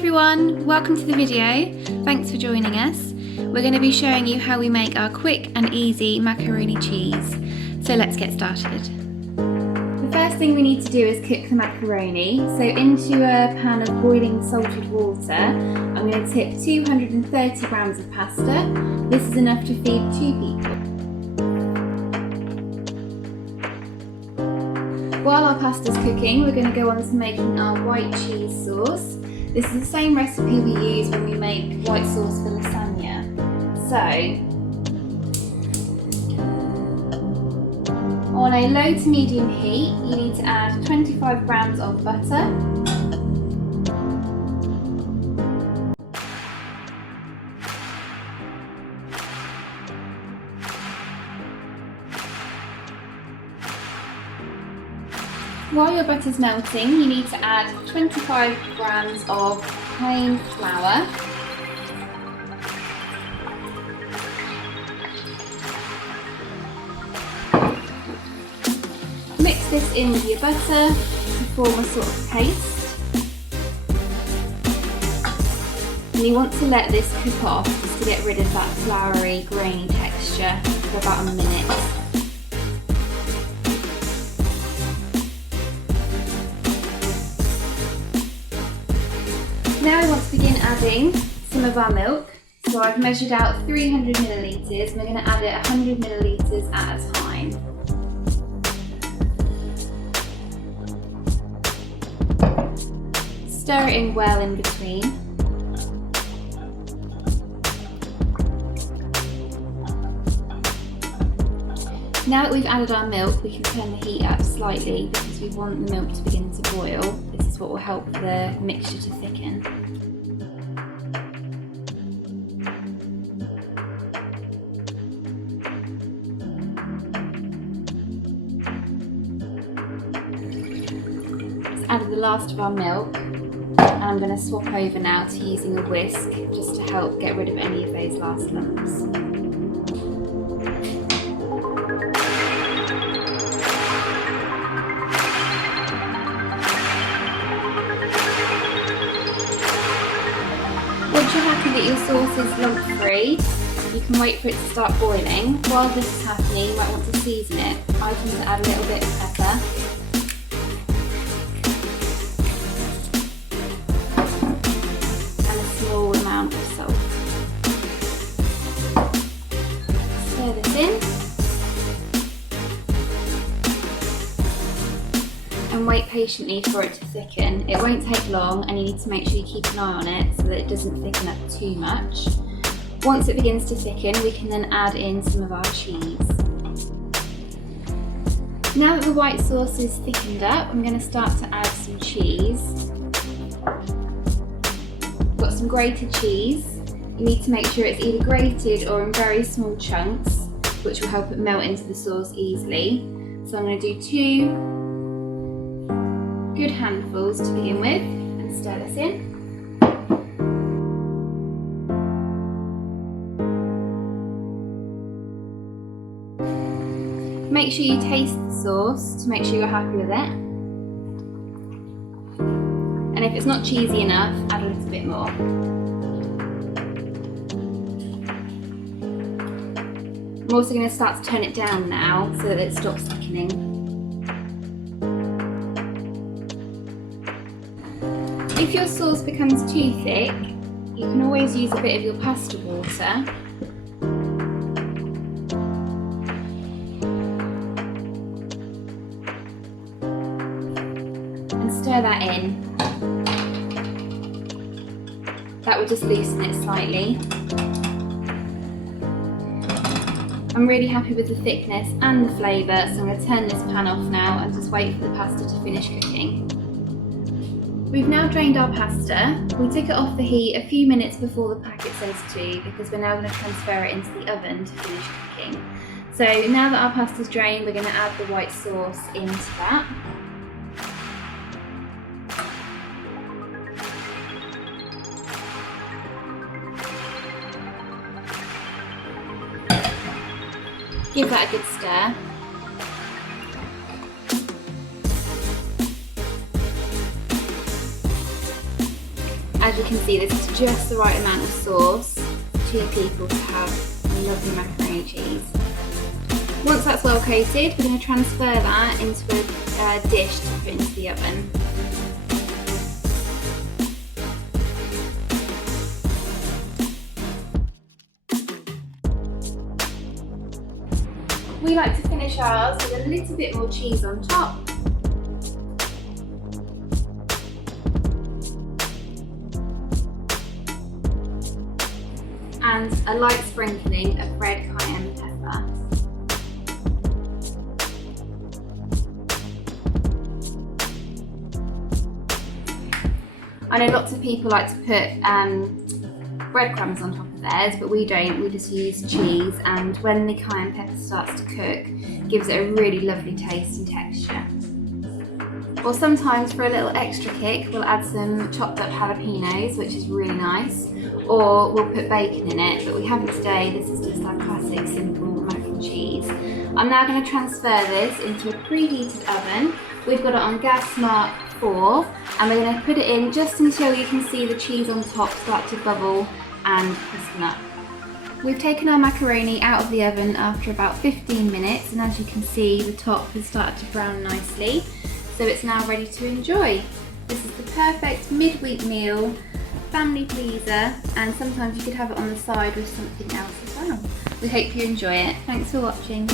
everyone, welcome to the video. Thanks for joining us. We're going to be showing you how we make our quick and easy macaroni cheese. So let's get started. The first thing we need to do is cook the macaroni. So into a pan of boiling salted water, I'm going to tip 230 grams of pasta. This is enough to feed 2 people. While our pasta's cooking, we're going to go on to making our white cheese sauce. This is the same recipe we use when we make white sauce for lasagna. So, on a low to medium heat, you need to add 25 grams of butter, While your butter's melting, you need to add 25 grams of plain flour, mix this in with your butter to form a sort of paste, and you want to let this cook off just to get rid of that floury, grainy texture for about a minute. Now we want to begin adding some of our milk. So I've measured out 300 millilitres and we're going to add it 100 millilitres at a time. Stir it in well in between. Now that we've added our milk, we can turn the heat up slightly because we want the milk to begin to boil. This is what will help the mixture to thicken. Just added the last of our milk, and I'm going to swap over now to using a whisk just to help get rid of any of those last lumps. Once you're happy that your sauce is lump-free, you can wait for it to start boiling. While this is happening, you might want to season it. I tend to add a little bit of pepper, and a small amount of salt. Stir this in, and wait patiently for it to thicken. It won't take long, and you need to make sure you keep an eye on it so that it doesn't thicken up too much. Once it begins to thicken, we can then add in some of our cheese. Now that the white sauce is thickened up, I'm going to start to add some cheese. Got some grated cheese. You need to make sure it's either grated or in very small chunks, which will help it melt into the sauce easily. So I'm going to do 2 good handfuls to begin with, and stir this in. Make sure you taste the sauce to make sure you're happy with it. And if it's not cheesy enough, add a little bit more. I'm also going to start to turn it down now so that it stops thickening. If your sauce becomes too thick, you can always use a bit of your pasta water. And stir that in. That will just loosen it slightly. I'm really happy with the thickness and the flavour, so I'm going to turn this pan off now and just wait for the pasta to finish cooking. We've now drained our pasta. We took it off the heat a few minutes before the packet says to, because we're now going to transfer it into the oven to finish cooking. So now that our pasta's drained, we're going to add the white sauce into that. Give that a good stir. as you can see, this is just the right amount of sauce for 2 people to have lovely macaroni cheese. Once that's well coated, we're going to transfer that into a dish to put into the oven. We like to finish ours with a little bit more cheese on top. And a light sprinkling of red cayenne pepper. I know lots of people like to put breadcrumbs on top of theirs, but we don't. We just use cheese, and when the cayenne pepper starts to cook, it gives it a really lovely taste and texture. Or sometimes for a little extra kick, we'll add some chopped up jalapenos, which is really nice, or we'll put bacon in it, but we haven't today. This is just our classic simple mac and cheese. I'm now going to transfer this into a preheated oven. We've got it on gas mark 4, and we're going to put it in just until you can see the cheese on top start to bubble and crispen up. We've taken our macaroni out of the oven after about 15 minutes, and as you can see, the top has started to brown nicely. So it's now ready to enjoy. This is the perfect midweek meal, family pleaser, and sometimes you could have it on the side with something else as well. We hope you enjoy it. Thanks for watching.